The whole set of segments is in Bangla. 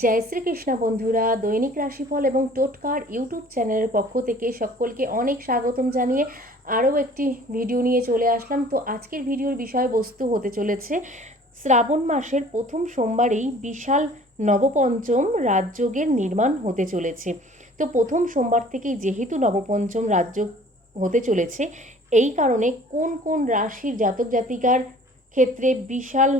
জয় শ্রীকৃষ্ণ বন্ধুরা, দৈনিক রাশিফল এবং টোটকার ইউটিউব চ্যানেলের পক্ষ থেকে সকলকে অনেক স্বাগতম জানিয়ে আরও একটি ভিডিও নিয়ে চলে আসলাম। তো আজকের ভিডিওর বিষয়বস্তু হতে চলেছে, শ্রাবণ মাসের প্রথম সোমবারেই বিশাল নবপঞ্চম রাজযোগের নির্মাণ হতে চলেছে। তো প্রথম সোমবার থেকেই যেহেতু নবপঞ্চম রাজযোগ হতে চলেছে, এই কারণে কোন কোন রাশির জাতক জাতিকার ক্ষেত্রে বিশাল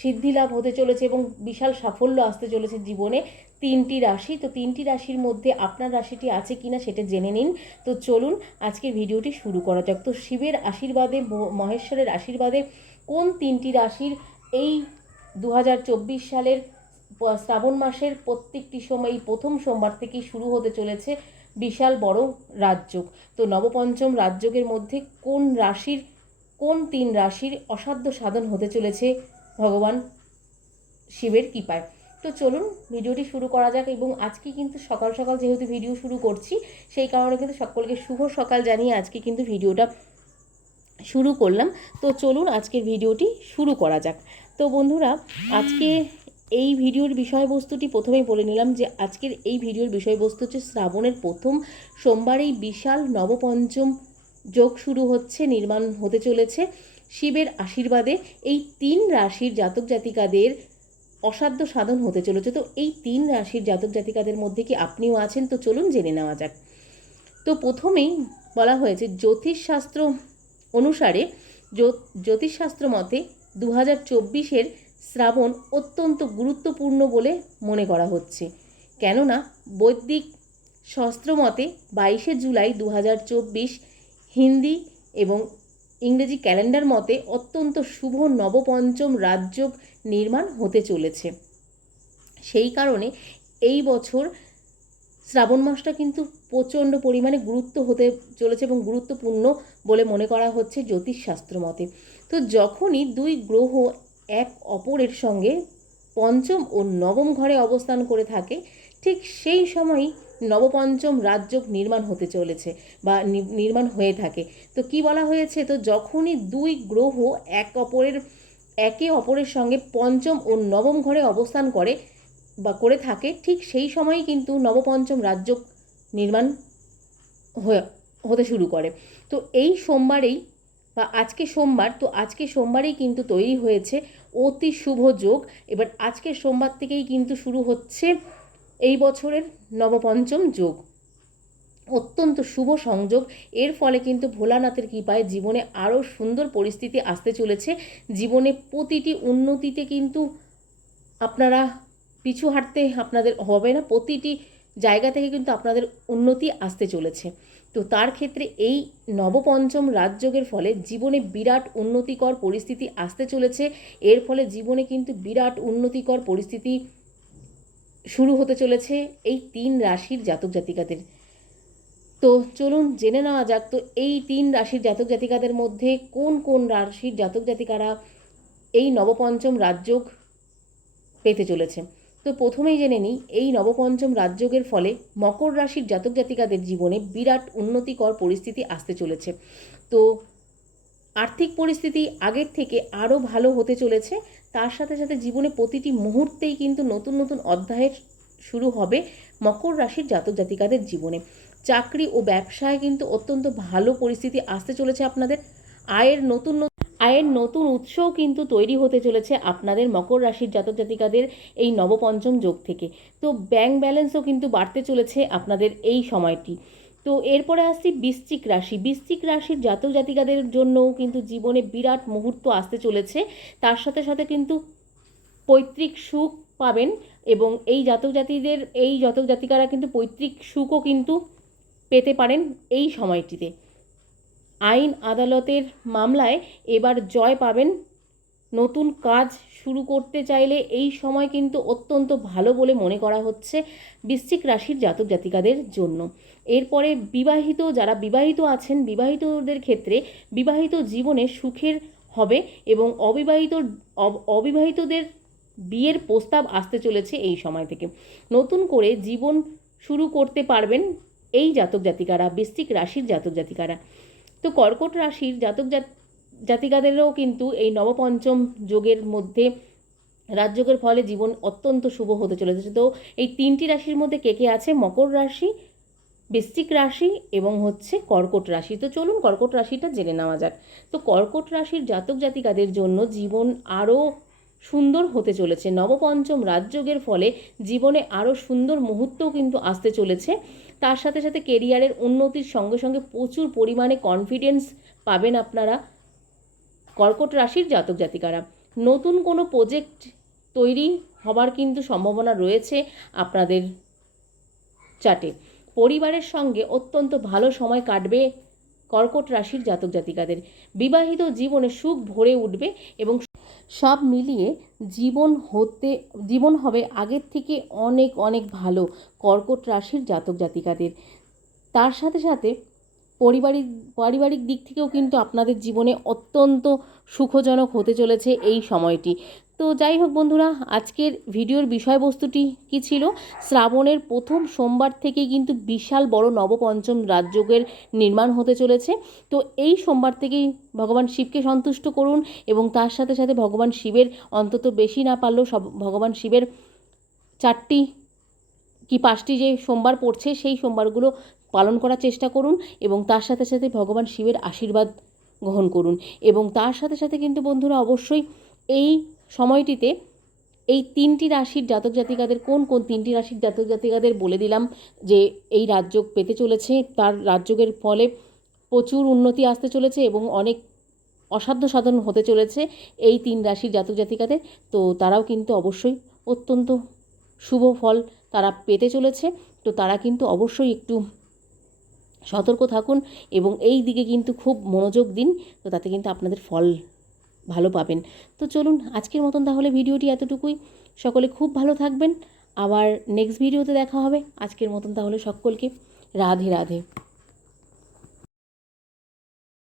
সিদ্ধি লাভ হতে চলেছে এবং বিশাল সাফল্য আসতে চলেছে জীবনে তিনটি রাশি। তো তিনটি রাশির মধ্যে আপনার রাশিটি আছে কি না সেটা জেনে নিন। তো চলুন আজকের ভিডিওটি শুরু করা যাক। তো শিবের আশীর্বাদে মহেশ্বরের আশীর্বাদে কোন তিনটি রাশির এই দু হাজার চব্বিশ সালের শ্রাবণ মাসের প্রত্যেকটি সময় প্রথম সোমবার থেকেই শুরু হতে চলেছে বিশাল বড় রাজযোগ। তো নবপঞ্চম রাজযোগের মধ্যে কোন রাশির, কোন তিন রাশির অসাধ্য সাধন হতে চলেছে ভগবান শিবের কৃপায়। তো চলুন, ভিডিওটি শুরু করা যাক এবং আজকে কিন্তু সকাল সকাল যেহেতু ভিডিও শুরু করছি, সেই কারণে কিন্তু সকলকে শুভ সকাল জানিয়ে আজকে কিন্তু ভিডিওটা শুরু করলাম। তো চলুন, আজকের ভিডিওটি শুরু করা যাক। তো বন্ধুরা, আজকে এই ভিডিওর বিষয়বস্তুটি প্রথমেই বলে নিলাম যে আজকের এই ভিডিওর বিষয়বস্তু হচ্ছে শ্রাবণের প্রথম সোমবারেই বিশাল নবপঞ্চম যোগ শুরু হচ্ছে, নির্মাণ হতে চলেছে। শিবের আশীর্বাদে এই তিন রাশির জাতক জাতিকাদের অসাধ্য সাধন হতে চলেছে। তো এই তিন রাশির জাতক জাতিকাদের মধ্যে কি আপনিও আছেন? তো চলুন জেনে নেওয়া যাক। তো প্রথমেই বলা হয়েছে, জ্যোতিষশাস্ত্র অনুসারে জ্যোতিষশাস্ত্র মতে দু হাজার চব্বিশের শ্রাবণ অত্যন্ত গুরুত্বপূর্ণ বলে মনে করা হচ্ছে। কেননা বৈদিক শাস্ত্র মতে বাইশে জুলাই দু হাজার চব্বিশ হিন্দি এবং ইংরেজি ক্যালেন্ডার মতে অত্যন্ত শুভ নবপঞ্চম রাজযোগ নির্মাণ হতে চলেছে। সেই কারণে এই বছর শ্রাবণ মাসটা কিন্তু প্রচণ্ড পরিমাণে গুরুত্ব হতে চলেছে এবং গুরুত্বপূর্ণ বলে মনে করা হচ্ছে জ্যোতিষশাস্ত্র মতে। তো যখনই দুই গ্রহ এক অপরের সঙ্গে পঞ্চম ও নবম ঘরে অবস্থান করে থাকে, ঠিক সেই সময়ই নবপঞ্চম রাজযোগ নির্মাণ হতে চলেছে বা নির্মাণ হয়ে থাকে। তো কি বলা হয়েছে? তো যখনই দুই গ্রহ এক অপরের, একে অপরের সঙ্গে পঞ্চম ও নবম ঘরে অবস্থান করে বা করে থাকে, ঠিক সেই সময়ই কিন্তু নবপঞ্চম রাজযোগ নির্মাণ হতে শুরু করে। তো এই সোমবারেই বা আজকে সোমবার, তো আজকে সোমবারেই কিন্তু তৈরি হয়েছে অতি শুভ যোগ। এবার আজকে সোমবার থেকেই কিন্তু শুরু হচ্ছে এই বছরের নবপঞ্চম যোগ। অত্যন্ত শুভ সংযোগ। এর ফলে কিন্তু ভোলানাথের কৃপায় জীবনে আরও সুন্দর পরিস্থিতি আসতে চলেছে। জীবনে প্রতিটি উন্নতিতে কিন্তু আপনারা পিছু হাঁটতে আপনাদের হবে না। প্রতিটি জায়গা থেকে কিন্তু আপনাদের উন্নতি আসতে চলেছে। তো তার ক্ষেত্রে এই নবপঞ্চম রাজযোগের ফলে জীবনে বিরাট উন্নতিকর পরিস্থিতি আসতে চলেছে। এর ফলে জীবনে কিন্তু বিরাট উন্নতিকর পরিস্থিতি শুরু হতে চলেছে এই তিন রাশির জাতক জাতিকাদের। তো চলুন জেনে নেওয়া যাক, তো এই তিন রাশির জাতক জাতিকাদের মধ্যে কোন কোন রাশির জাতক জাতিকারা এই নবপঞ্চম রাজযোগ পেতে চলেছে? তো প্রথমেই জেনে নিই, এই নবপঞ্চম রাজযোগের ফলে মকর রাশির জাতক জাতিকাদের জীবনে বিরাট উন্নতিকর পরিস্থিতি আসতে চলেছে। তো আর্থিক পরিস্থিতি আগের থেকে আরও ভালো হতে চলেছে। তার সাথে সাথে জীবনে প্রতিটি মুহূর্তেই কিন্তু নতুন নতুন অধ্যায়ের শুরু হবে মকর রাশির জাতক জাতিকাদের জীবনে। চাকরি ও ব্যবসায় কিন্তু অত্যন্ত ভালো পরিস্থিতি আসতে চলেছে আপনাদের। আয়ের নতুন আয়ের নতুন উৎসও কিন্তু তৈরি হতে চলেছে আপনাদের মকর রাশির জাতক জাতিকাদের এই নবপঞ্চম যোগ থেকে। তো ব্যাংক ব্যালেন্সও কিন্তু বাড়তে চলেছে আপনাদের এই সময়টি। তো এরপরে আসছি বৃশ্চিক রাশি। বৃশ্চিক রাশির জাতক জাতিকাদের জন্যও কিন্তু জীবনে বিরাট মুহূর্ত আসতে চলেছে। তার সাথে সাথে কিন্তু পৈতৃক সুখ পাবেন এবং এই জাতক জাতিদের, এই জাতক জাতিকারা কিন্তু পৈতৃক সুখও কিন্তু পেতে পারেন এই সময়টিতে। আইন আদালতের মামলায় এবার জয় পাবেন। নতুন কাজ শুরু করতে চাইলে এই সময় কিন্তু অত্যন্ত ভালো বলে মনে করা হচ্ছে বৃশ্চিক রাশির জাতক জাতিকাদের জন্য। এরপরে বিবাহিত, যারা বিবাহিত আছেন, বিবাহিতদের ক্ষেত্রে বিবাহিত জীবনে সুখের হবে এবং অবিবাহিত, অব- অবিবাহিতদের বিয়ের প্রস্তাব আসতে চলেছে এই সময় থেকে। নতুন করে জীবন শুরু করতে পারবেন এই জাতক জাতিকারা, বৃশ্চিক রাশির জাতক জাতিকারা। তো কর্কট রাশির জাতক জাতিকাদেরও কিন্তু এই নবপঞ্চম যোগের মধ্যে রাজযোগের ফলে জীবন অত্যন্ত শুভ হতে চলেছে। তো এই তিনটি রাশির মধ্যে কে কে আছে? মকর রাশি বৃশ্চিক রাশি এবং হচ্ছে কর্কট রাশি। তো চলুন কর্কট রাশিটা জেনে নেওয়া যাক। তো কর্কট রাশির জাতক জাতিকাদের জন্য জীবন আরও সুন্দর হতে চলেছে। নবপঞ্চম রাজযোগের ফলে জীবনে আরও সুন্দর মুহূর্তও কিন্তু আসতে চলেছে। তার সাথে সাথে কেরিয়ারের উন্নতির সঙ্গে সঙ্গে প্রচুর পরিমাণে কনফিডেন্স পাবেন আপনারা কর্কট রাশির জাতক জাতিকারা। নতুন কোনো প্রজেক্ট তৈরি হবার কিন্তু সম্ভাবনা রয়েছে আপনাদের চাটে পরিবারের সঙ্গে অত্যন্ত ভালো সময় কাটবে কর্কট রাশির জাতক জাতিকাদের। বিবাহিত জীবনে সুখ ভরে উঠবে এবং সব মিলিয়ে জীবন হতে, জীবন হবে আগের থেকে অনেক অনেক ভালো কর্কট রাশির জাতক জাতিকাদের। তার সাথে সাথে পারিবারিক পারিবারিক দিক থেকেও কিন্তু আপনাদের জীবনে অত্যন্ত সুখজনক হতে চলেছে এই সময়টি। তো যাই হোক বন্ধুরা, আজকের ভিডিওর বিষয়বস্তুটি কি ছিল? শ্রাবণের প্রথম সোমবার থেকেই কিন্তু বিশাল বড় নবপঞ্চম রাজযোগের নির্মাণ হতে চলেছে। তো এই সোমবার থেকেই ভগবান শিবকে সন্তুষ্ট করুন এবং তার সাথে সাথে ভগবান শিবের অন্তত বেশি না পারলেও সব, ভগবান শিবের চারটি কি পাঁচটি যে সোমবার পড়ছে, সেই সোমবারগুলো পালন করার চেষ্টা করুন এবং তার সাথে সাথে ভগবান শিবের আশীর্বাদ গ্রহণ করুন। এবং তার সাথে সাথে কিন্তু বন্ধুরা, অবশ্যই এই সময়টিতে এই তিনটি রাশির জাতক জাতিকাদের কোন কোন তিনটি রাশির জাতক জাতিকাদের বলে দিলাম যে এই রাজযোগ পেতে চলেছে, তার রাজযোগের ফলে প্রচুর উন্নতি আসতে চলেছে এবং অনেক অসাধ্য সাধন হতে চলেছে এই তিন রাশির জাতক জাতিকাদের। তো তারাও কিন্তু অবশ্যই অত্যন্ত শুভ ফল তারা পেতে চলেছে। তো তারা কিন্তু অবশ্যই একটু সতর্ক থাকুন এবং এই দিকে কিন্তু খুব মনোযোগ দিন, তো তাতে কিন্তু আপনাদের ফল ভালো পাবেন। তো চলুন আজকের মতন তাহলে ভিডিওটি এতটুকুই। সকলে খুব ভালো থাকবেন। আবার নেক্সট ভিডিওতে দেখা হবে। আজকের মতন তাহলে সকলকে রাধে রাধে।